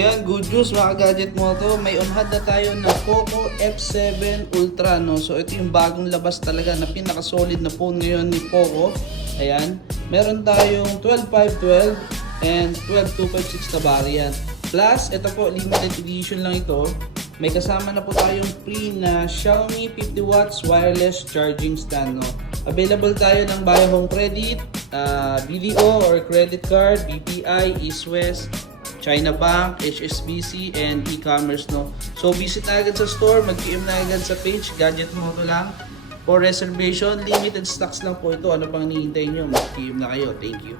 Yan, good news mga gadget mo to. May unhad na tayo na Poco F7 Ultra, no? So ito yung bagong labas talaga na pinaka-solid na phone ngayon ni Poco. Ayan. Meron tayong 12.512 and 12.256 na variant. Plus, ito po, limited edition lang ito. May kasama na po tayong free na Xiaomi 50 watts wireless charging stand, no? Available tayo ng Buy Home Credit, BDO or credit card, BPI, East West, China Bank, HSBC, and e-commerce, no? So visit na agad sa store, mag-PM na agad sa page, Gadget mo to lang. For reservation, limited stocks lang po ito. Ano pang hinihintay nyo? Mag-PM na kayo. Thank you.